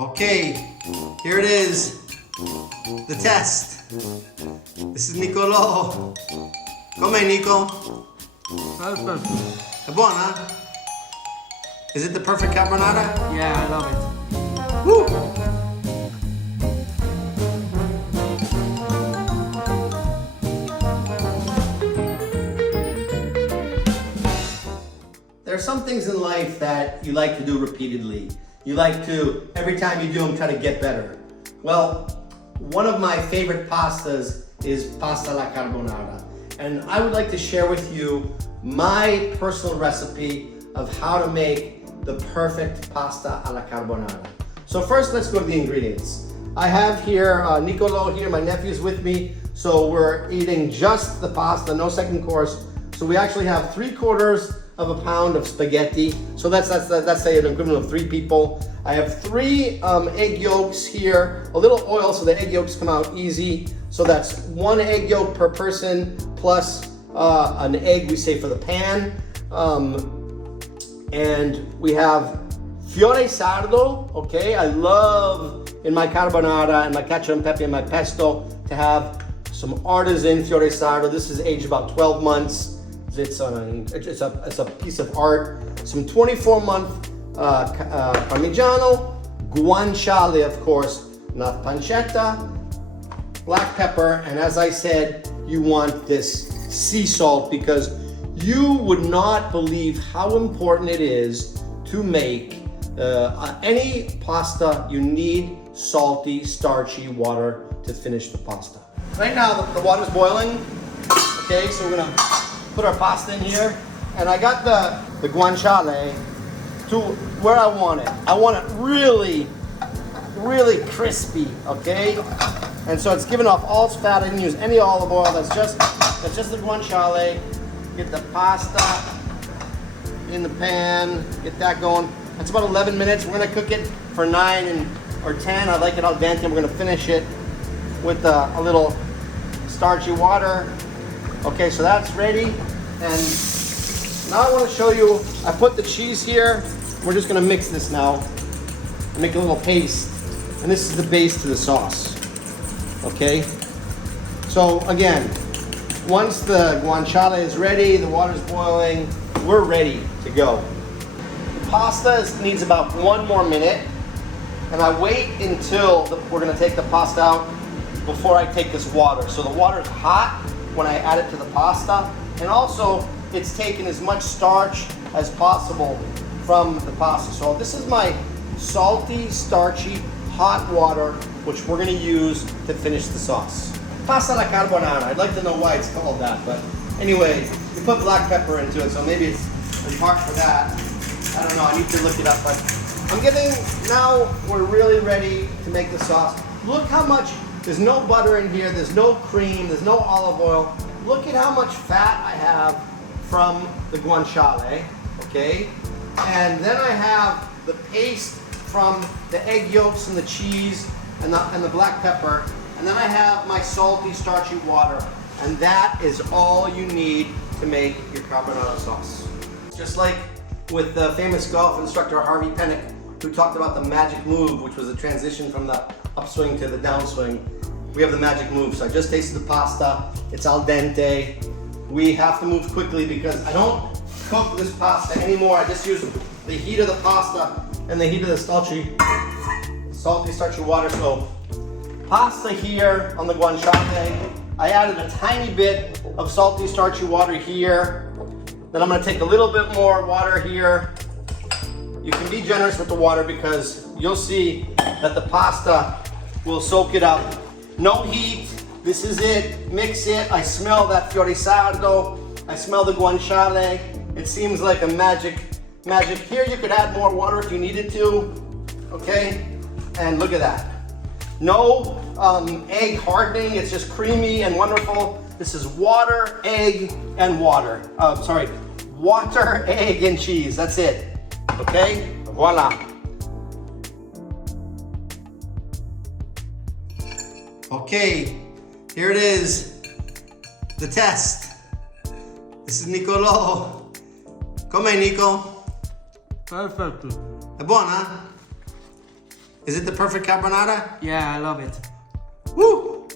Okay, here it is, the test. This is Nicolo. Com'è, Nico? Perfect. È buona? Is it the perfect carbonara? Yeah, I love it. Woo! There are some things in life that you like to do repeatedly. You like to, every time you do them, try to get better. Well, one of my favorite pastas is pasta alla carbonara. And I would like to share with you my personal recipe of how to make the perfect pasta alla carbonara. So first, let's go to the ingredients. I have here Nicolo here, my nephew's with me. So we're eating just the pasta, no second course. So we actually have 3/4 of a pound of spaghetti. So that's say an equivalent of 3 people. I have 3 egg yolks here, a little oil so the egg yolks come out easy. So that's 1 egg yolk per person plus an egg we say for the pan. And we have fiore sardo, okay? I love in my carbonara and my cacio and pepe and my pesto to have some artisan fiore sardo. This is aged about 12 months. It's a piece of art. Some 24-month Parmigiano, guanciale, of course, not pancetta, black pepper, and as I said, you want this sea salt because you would not believe how important it is to make any pasta. You need salty, starchy water to finish the pasta. Right now, the water's boiling. Okay, so we're gonna put our pasta in here, and I got the guanciale to where I want it. I want it really, really crispy, okay? And so it's giving off all its fat. I didn't use any olive oil. That's just the guanciale. Get the pasta in the pan. Get that going. That's about 11 minutes. We're gonna cook it for 9 or 10. I like it al dente. We're gonna finish it with a little starchy water. Okay, so that's ready. And now I want to show you, I put the cheese here. We're just going to mix this now and make a little paste. And this is the base to the sauce. Okay? So again, once the guanciale is ready, the water's boiling, we're ready to go. The pasta needs about 1 more minute. And I wait until we're going to take the pasta out before I take this water. So the water is hot when I add it to the pasta, and also it's taken as much starch as possible from the pasta. So this is my salty, starchy, hot water, which we're gonna use to finish the sauce. Pasta alla carbonara, I'd like to know why it's called that, but anyway, we put black pepper into it, so maybe it's part for that. I don't know, I need to look it up, but now we're really ready to make the sauce. Look how much. There's no butter in here, there's no cream, there's no olive oil. Look at how much fat I have from the guanciale, okay? And then I have the paste from the egg yolks and the cheese and the black pepper. And then I have my salty, starchy water. And that is all you need to make your carbonara sauce. Just like with the famous golf instructor Harvey Penick, who talked about the magic move, which was a transition from the upswing to the downswing. We have the magic move. So I just tasted the pasta. It's al dente. We have to move quickly because I don't cook this pasta anymore. I just use the heat of the pasta and the heat of the salty, starchy water. So pasta here on the guanciale. I added a tiny bit of salty, starchy water here. Then I'm gonna take a little bit more water here. You can be generous with the water because you'll see that the pasta will soak it up. No heat, this is it, mix it. I smell that fiore sardo, I smell the guanciale. It seems like a magic. Here you could add more water if you needed to, okay? And look at that. No egg hardening, it's just creamy and wonderful. This is water, egg, and water. Water, egg, and cheese, that's it. Okay, voila. Okay, here it is, the test. This is Nicolo. Com'è, Nico? Perfect. È buona? Is it the perfect carbonara? Yeah, I love it. Woo!